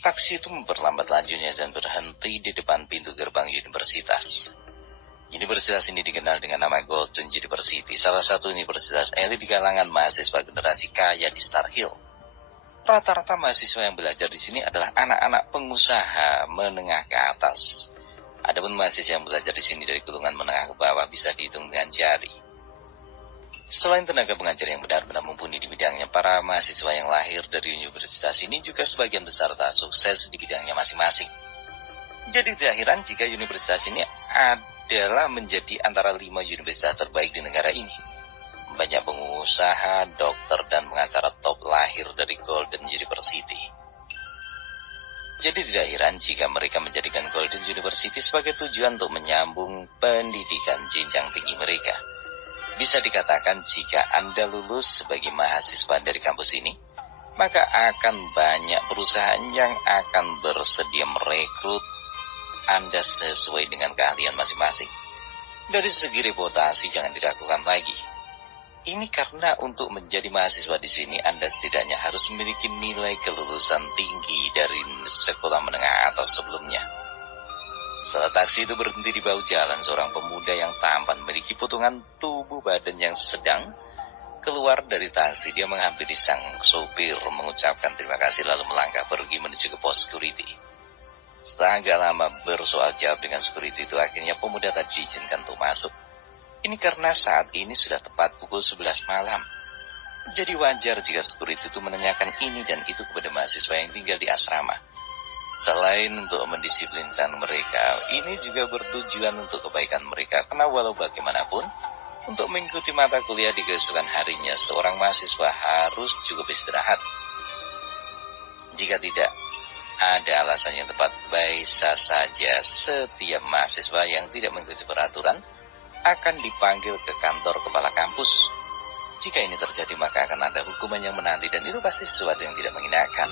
Taksi itu memperlambat lajunya dan berhenti di depan pintu gerbang universitas. Universitas ini dikenal dengan nama Golden University, salah satu universitas elit di kalangan mahasiswa generasi kaya di Star Hill. Rata-rata mahasiswa yang belajar di sini adalah anak-anak pengusaha menengah ke atas. Adapun mahasiswa yang belajar di sini dari golongan menengah ke bawah bisa dihitung dengan jari. Selain tenaga pengajar yang benar-benar mumpuni di bidangnya, para mahasiswa yang lahir dari universitas ini juga sebagian besar tak sukses di bidangnya masing-masing. Jadi tidak heran jika universitas ini adalah menjadi antara 5 universitas terbaik di negara ini. Banyak pengusaha, dokter, dan pengacara top lahir dari Golden University. Jadi tidak heran jika mereka menjadikan Golden University sebagai tujuan untuk menyambung pendidikan jenjang tinggi mereka. Bisa dikatakan jika Anda lulus sebagai mahasiswa dari kampus ini, maka akan banyak perusahaan yang akan bersedia merekrut Anda sesuai dengan keahlian masing-masing. Dari segi reputasi jangan diragukan lagi. Ini karena untuk menjadi mahasiswa di sini Anda setidaknya harus memiliki nilai kelulusan tinggi dari sekolah menengah atas sebelumnya. Setelah taksi itu berhenti di bahu jalan, seorang pemuda yang tampan memiliki potongan tubuh badan yang sedang keluar dari taksi. Dia menghampiri sang sopir, mengucapkan terima kasih lalu melangkah pergi menuju ke pos security. Setelah agak lama bersoal jawab dengan security itu, akhirnya pemuda tadi diizinkan untuk masuk. Ini karena saat ini sudah tepat pukul 11 malam. Jadi wajar jika security itu menanyakan ini dan itu kepada mahasiswa yang tinggal di asrama. Selain untuk mendisiplinkan mereka, ini juga bertujuan untuk kebaikan mereka. Karena walau bagaimanapun, untuk mengikuti mata kuliah di keesokan harinya, seorang mahasiswa harus cukup istirahat. Jika tidak ada alasan yang tepat, bisa saja setiap mahasiswa yang tidak mengikuti peraturan akan dipanggil ke kantor kepala kampus. Jika ini terjadi, maka akan ada hukuman yang menanti, dan itu pasti sesuatu yang tidak mengenakan.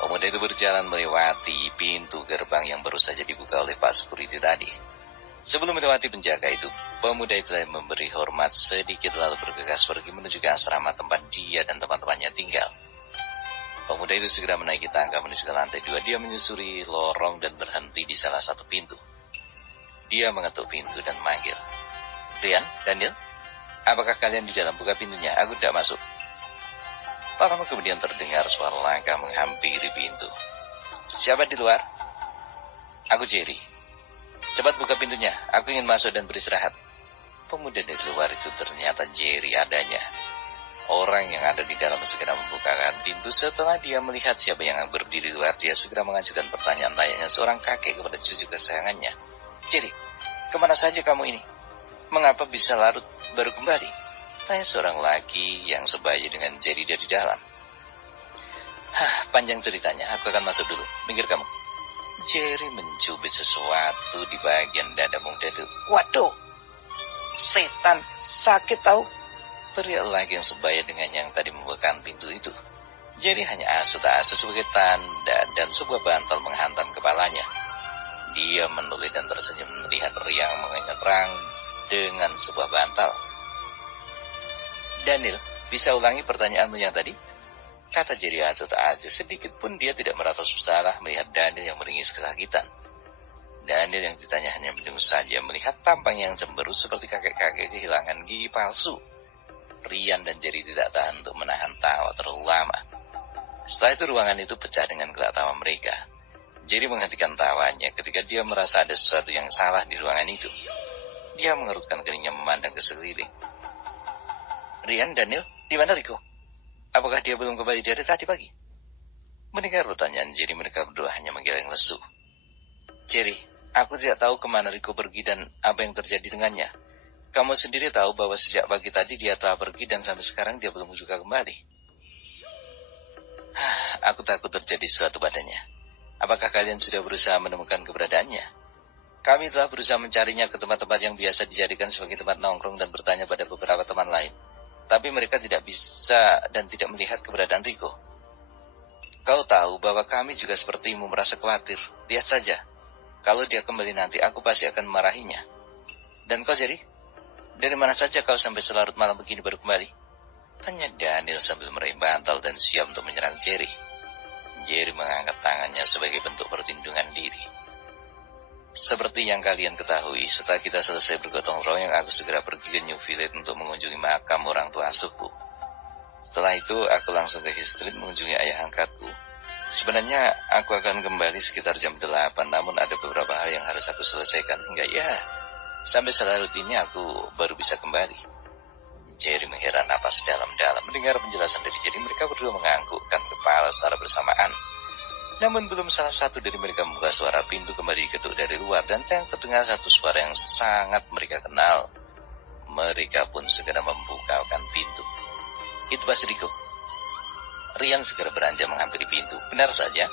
Pemuda itu berjalan melewati pintu gerbang yang baru saja dibuka oleh Pak Security tadi. Sebelum melewati penjaga itu, pemuda itu memberi hormat sedikit lalu bergegas pergi menuju ke asrama tempat dia dan teman-temannya tinggal. Pemuda itu segera menaiki tangga menuju ke lantai 2. Dia menyusuri lorong dan berhenti di salah satu pintu. Dia mengetuk pintu dan memanggil, "Rian, Daniel, apakah kalian di dalam? Buka pintunya, aku tidak masuk." Tak lama kemudian terdengar suara langkah menghampiri pintu. "Siapa di luar?" "Aku Jerry." "Cepat buka pintunya, aku ingin masuk dan beristirahat." Pemuda di luar itu ternyata Jerry adanya. Orang yang ada di dalam segera membukakan pintu. Setelah dia melihat siapa yang berdiri di luar, dia segera mengajukan pertanyaan layaknya seorang kakek kepada cucu kesayangannya. "Jerry, kemana saja kamu ini? Mengapa bisa larut baru kembali?" tanya seorang laki yang sebaya dengan Jerry dari dalam. "Panjang ceritanya, aku akan masuk dulu. Minggir kamu." Jerry mencubit sesuatu di bagian dada muda itu. "Waduh, setan, sakit tahu!" teriak lagi yang sebaya dengan yang tadi membukakan pintu itu. Jerry hanya asu tak asu sebagai tanda dan sebuah bantal menghantam kepalanya. Dia menoleh dan tersenyum melihat Riang menyerang dengan sebuah bantal. "Daniel, bisa ulangi pertanyaanmu yang tadi?" kata Jerry acuh tak acuh. Sedikit pun dia tidak merasa salah melihat Daniel yang meringis kesakitan. Daniel yang ditanya hanya mendengus saja, melihat tampang yang cemberut seperti kakek-kakek kehilangan gigi palsu. Rian dan Jerry tidak tahan untuk menahan tawa terlalu lama. Setelah itu ruangan itu pecah dengan gelak tawa mereka. Jerry menghentikan tawanya ketika dia merasa ada sesuatu yang salah di ruangan itu. Dia mengerutkan keningnya memandang ke sekeliling. "Rian, Daniel, di mana Riko? Apakah dia belum kembali dari tadi pagi?" Mendengar pertanyaan Jerry, mereka berdua hanya menggeleng lesu. "Jerry, aku tidak tahu kemana Riko pergi dan apa yang terjadi dengannya. Kamu sendiri tahu bahwa sejak pagi tadi dia telah pergi dan sampai sekarang dia belum juga kembali." "Aku takut terjadi sesuatu padanya. Apakah kalian sudah berusaha menemukan keberadaannya?" "Kami telah berusaha mencarinya ke tempat-tempat yang biasa dijadikan sebagai tempat nongkrong dan bertanya pada beberapa teman lain. Tapi mereka tidak bisa dan tidak melihat keberadaan Riko. Kau tahu bahwa kami juga sepertimu merasa khawatir. Lihat saja. Kalau dia kembali nanti, aku pasti akan memarahinya. Dan kau, Jerry? Dari mana saja kau sampai selarut malam begini baru kembali?" tanya Daniel sambil meraih bantal dan siap untuk menyerang Jerry. Jerry mengangkat tangannya sebagai bentuk perlindungan diri. Seperti yang kalian ketahui, setelah kita selesai bergotong royong, aku segera pergi ke New Village untuk mengunjungi makam orang tua asuhku. Setelah itu, aku langsung ke High Street mengunjungi ayah angkatku. Sebenarnya, aku akan kembali sekitar jam 8, namun ada beberapa hal yang harus aku selesaikan hingga sampai selarut ini aku baru bisa kembali. Jerry menghela napas dalam-dalam. Mendengar penjelasan dari Jerry, mereka berdua menganggukkan kepala secara bersamaan. Namun belum salah satu dari mereka membuka suara, pintu kembali diketuk dari luar, dan terdengar satu suara yang sangat mereka kenal. Mereka pun segera membukakan pintu. Itu pasti Rico. Rian segera beranjak menghampiri pintu. Benar saja,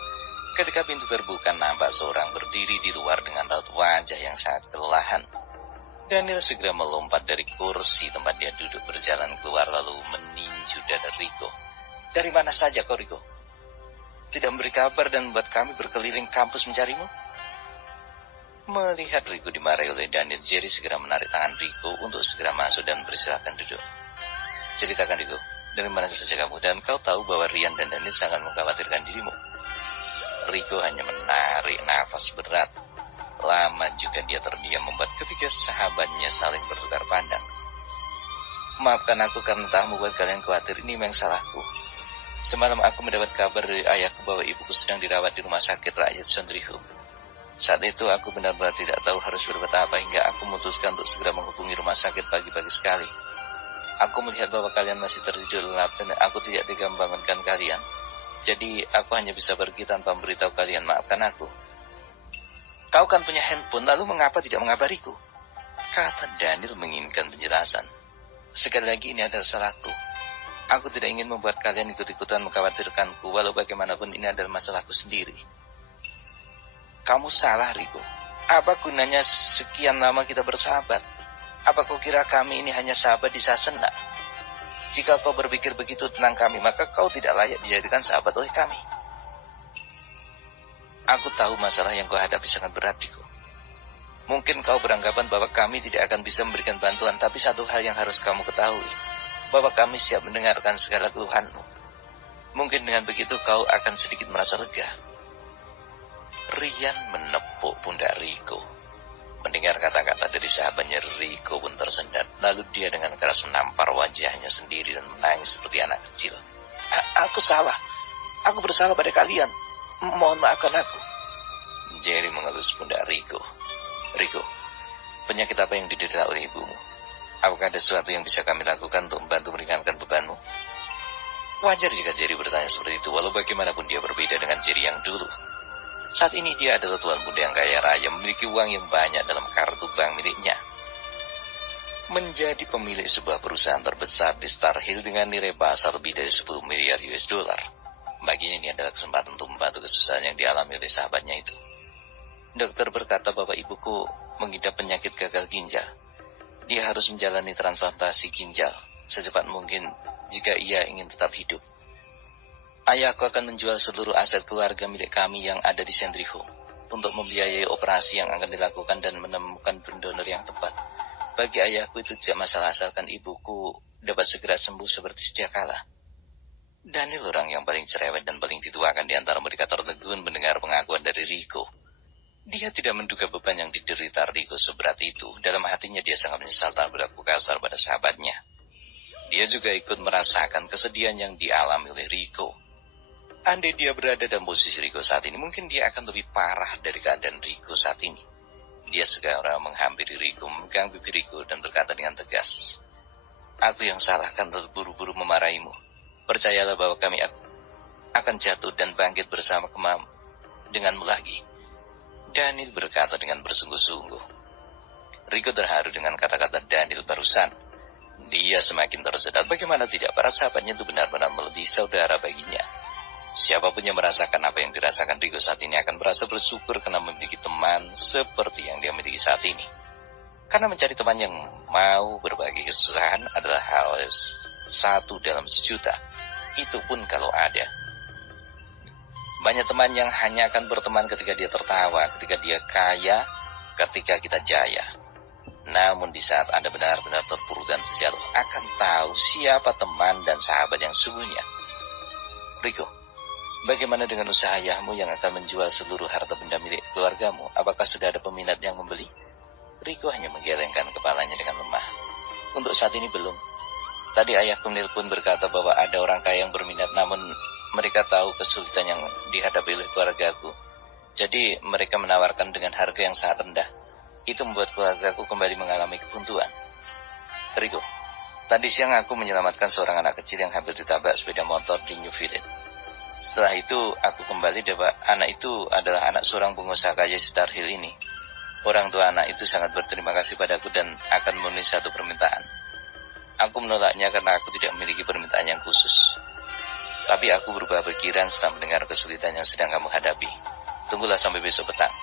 ketika pintu terbuka, nampak seorang berdiri di luar dengan raut wajah yang sangat kelelahan. Daniel segera melompat dari kursi tempat dia duduk, berjalan keluar lalu meninju dada Rico. Dari mana saja kau, Rico? Tidak memberi kabar dan membuat kami berkeliling kampus mencarimu? Melihat Rico dimarahi oleh Daniel, Jerry segera menarik tangan Rico untuk segera masuk dan bersilakan duduk. Ceritakan Rico, dari mana saja kamu, dan kau tahu bahwa Rian dan Daniel sangat mengkhawatirkan dirimu. Rico hanya menarik nafas berat. Lama juga dia terdiam membuat ketiga sahabatnya saling bertukar pandang. Maafkan aku karena telah membuat kalian khawatir, ini memang salahku. Semalam aku mendapat kabar dari ayahku bahwa ibuku sedang dirawat di rumah sakit rakyat Sondrihu. Saat itu aku benar-benar tidak tahu harus berbuat apa hingga aku memutuskan untuk segera menghubungi rumah sakit pagi-pagi sekali. Aku melihat bahwa kalian masih tertidur lelap dan aku tidak tega membangunkan kalian. Jadi aku hanya bisa pergi tanpa memberitahu kalian, maafkan aku. Kau kan punya handphone, lalu mengapa tidak mengabariku? Kata Daniel menginginkan penjelasan. Sekali lagi ini adalah salahku. Aku tidak ingin membuat kalian ikut-ikutan mengkhawatirkanku, walau bagaimanapun ini adalah masalahku sendiri. Kamu salah, Rico. Apa gunanya sekian lama kita bersahabat? Apa kau kira kami ini hanya sahabat di saat senang? Jika kau berpikir begitu tentang kami, maka kau tidak layak dijadikan sahabat oleh kami. Aku tahu masalah yang kau hadapi sangat berat, Rico. Mungkin kau beranggapan bahwa kami tidak akan bisa memberikan bantuan, tapi satu hal yang harus kamu ketahui, bahwa kami siap mendengarkan segala keluhanmu. Mungkin dengan begitu kau akan sedikit merasa lega. Rian menepuk pundak Rico. Mendengar kata-kata dari sahabatnya, Rico pun tersendat. Lalu dia dengan keras menampar wajahnya sendiri dan menangis seperti anak kecil. Aku salah. Aku bersalah pada kalian. Mohon maafkan aku. Jerry mengelus pundak Rico. Rico, penyakit apa yang diderita oleh ibumu? Apakah ada sesuatu yang bisa kami lakukan untuk membantu meringankan bebanmu? Wajar jika Jerry bertanya seperti itu, walau bagaimanapun dia berbeda dengan Jerry yang dulu. Saat ini dia adalah tuan muda yang kaya raya, memiliki uang yang banyak dalam kartu bank miliknya. Menjadi pemilik sebuah perusahaan terbesar di Star Hill dengan nilai pasar lebih dari 10 miliar US dollar. Baginya ini adalah kesempatan untuk membantu kesusahan yang dialami oleh sahabatnya itu. Dokter berkata bahwa ibuku mengidap penyakit gagal ginjal. Dia harus menjalani transplantasi ginjal secepat mungkin jika ia ingin tetap hidup. Ayahku akan menjual seluruh aset keluarga milik kami yang ada di Sendriho untuk membiayai operasi yang akan dilakukan dan menemukan pendonor yang tepat. Bagi ayahku itu tidak masalah asalkan ibuku dapat segera sembuh seperti sedia kala. Daniel, orang yang paling cerewet dan paling dituakan di antara mereka, tertegun mendengar pengakuan dari Rico. Dia tidak menduga beban yang diderita Rico seberat itu. Dalam hatinya dia sangat menyesal telah berlaku kasar pada sahabatnya. Dia juga ikut merasakan kesedihan yang dialami oleh Rico. Andai dia berada dalam posisi Rico saat ini, mungkin dia akan lebih parah dari keadaan Rico saat ini. Dia segera menghampiri Rico, memegang pipi Rico dan berkata dengan tegas, "Aku yang salah kan terburu-buru memarahimu. Percayalah bahwa kami akan jatuh dan bangkit bersama denganmu lagi." Daniel berkata dengan bersungguh-sungguh. Rico terharu dengan kata-kata Daniel barusan. Dia semakin tersedak. Bagaimana tidak, para sahabatnya itu benar-benar melebihi saudara baginya. Siapapun yang merasakan apa yang dirasakan Rico saat ini akan merasa bersyukur karena memiliki teman seperti yang dia miliki saat ini. Karena mencari teman yang mau berbagi kesusahan adalah hal satu dalam sejuta. Itu pun kalau ada. Banyak teman yang hanya akan berteman ketika dia tertawa, ketika dia kaya, ketika kita jaya. Namun di saat Anda benar-benar terpuruk dan terjatuh, akan tahu siapa teman dan sahabat yang sesungguhnya. Rico, Bagaimana dengan usaha ayahmu yang akan menjual seluruh harta benda milik keluargamu? Apakah sudah ada peminat yang membeli? Rico hanya menggelengkan kepalanya dengan lemah. Untuk saat ini belum. Tadi ayahku pun berkata bahwa ada orang kaya yang berminat, namun mereka tahu kesulitan yang dihadapi oleh keluargaku. Jadi mereka menawarkan dengan harga yang sangat rendah. Itu membuat keluargaku kembali mengalami kebuntuan. Rico, tadi siang aku menyelamatkan seorang anak kecil yang hampir ditabrak sepeda motor di New Village. Setelah itu, aku kembali dapat anak itu adalah anak seorang pengusaha kaya Star Hill ini. Orang tua anak itu sangat berterima kasih padaku dan akan memenuhi satu permintaan. Aku menolaknya karena aku tidak memiliki permintaan yang khusus. Tapi aku berubah pikiran setelah mendengar kesulitan yang sedang kamu hadapi. Tunggulah sampai besok petang.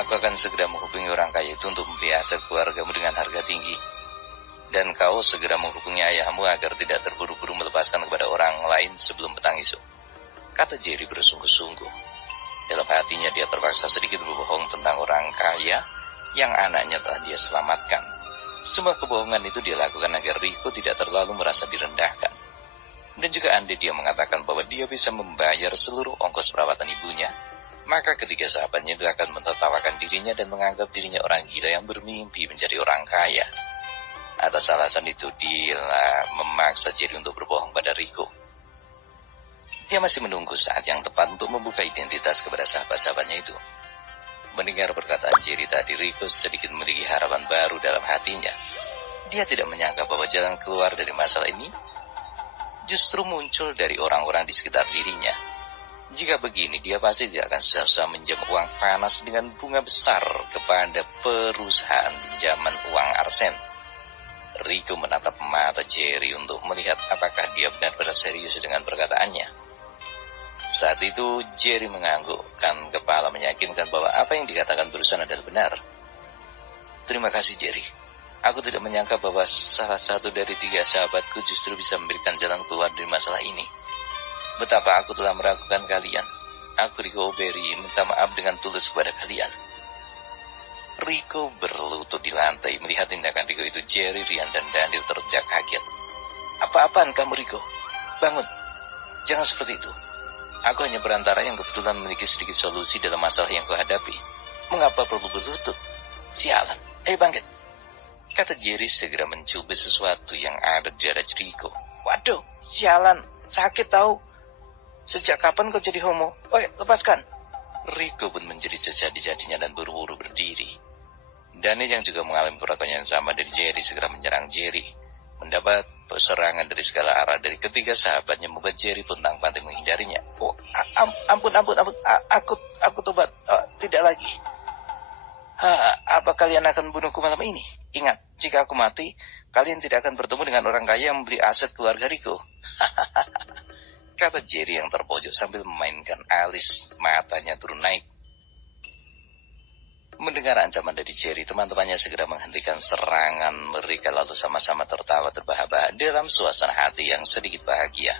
Aku akan segera menghubungi orang kaya itu untuk membeli aset keluargamu dengan harga tinggi. Dan kau segera menghubungi ayahmu agar tidak terburu-buru melepaskan kepada orang lain sebelum petang esok. Kata Jerry bersungguh-sungguh. Dalam hatinya dia terpaksa sedikit berbohong tentang orang kaya yang anaknya telah dia selamatkan. Semua kebohongan itu dia lakukan agar Rico tidak terlalu merasa direndahkan. Dan juga andai dia mengatakan bahwa dia bisa membayar seluruh ongkos perawatan ibunya, maka ketiga sahabatnya itu akan mentertawakan dirinya dan menganggap dirinya orang gila yang bermimpi menjadi orang kaya. Atas alasan itu dia memaksa Jerry untuk berbohong pada Rico. Dia masih menunggu saat yang tepat untuk membuka identitas kepada sahabat-sahabatnya itu. Mendengar perkataan Jerry tadi, Rico sedikit memiliki harapan baru dalam hatinya. Dia tidak menyangka bahwa jalan keluar dari masalah ini justru muncul dari orang-orang di sekitar dirinya. Jika begini, dia pasti tidak akan susah-susah menjam uang panas dengan bunga besar kepada perusahaan pinjaman uang arsen. Rico menatap mata Jerry untuk melihat apakah dia benar-benar serius dengan perkataannya. Saat itu, Jerry menganggukkan kepala meyakinkan bahwa apa yang dikatakan barusan adalah benar. Terima kasih, Jerry. Aku tidak menyangka bahwa salah satu dari 3 sahabatku justru bisa memberikan jalan keluar dari masalah ini. Betapa aku telah meragukan kalian. Aku, Rico O'Berry, minta maaf dengan tulus kepada kalian. Rico berlutut di lantai melihat tindakan Rico itu. Jerry, Ryan, dan Daniel terjak kaget. Apa-apaan kamu, Rico? Bangun. Jangan seperti itu. Aku hanya perantara yang kebetulan memiliki sedikit solusi dalam masalah yang kuhadapi. Mengapa perlu berlutut? Sialan. Ayo bangkit. Kata Jerry segera mencubit sesuatu yang ada di dada Rico. Waduh, sialan. Sakit tahu. Sejak kapan kau jadi homo? Oke, lepaskan. Rico pun menjadi sejadi-jadinya dan buru-buru berdiri. Daniel yang juga mengalami perlakuan yang sama dari Jerry segera menyerang Jerry. Mendapat serangan dari segala arah dari ketiga sahabatnya membuat Jerry pun pandai menghindarinya. Oh, ampun, aku tobat, tidak lagi. Apa kalian akan bunuhku malam ini? Ingat, jika aku mati, kalian tidak akan bertemu dengan orang kaya yang membeli aset keluarga Rico. Kata Jerry yang terpojok sambil memainkan alis matanya turun naik. Mendengar ancaman dari Jerry, teman-temannya segera menghentikan serangan mereka lalu sama-sama tertawa terbahak-bahak dalam suasana hati yang sedikit bahagia.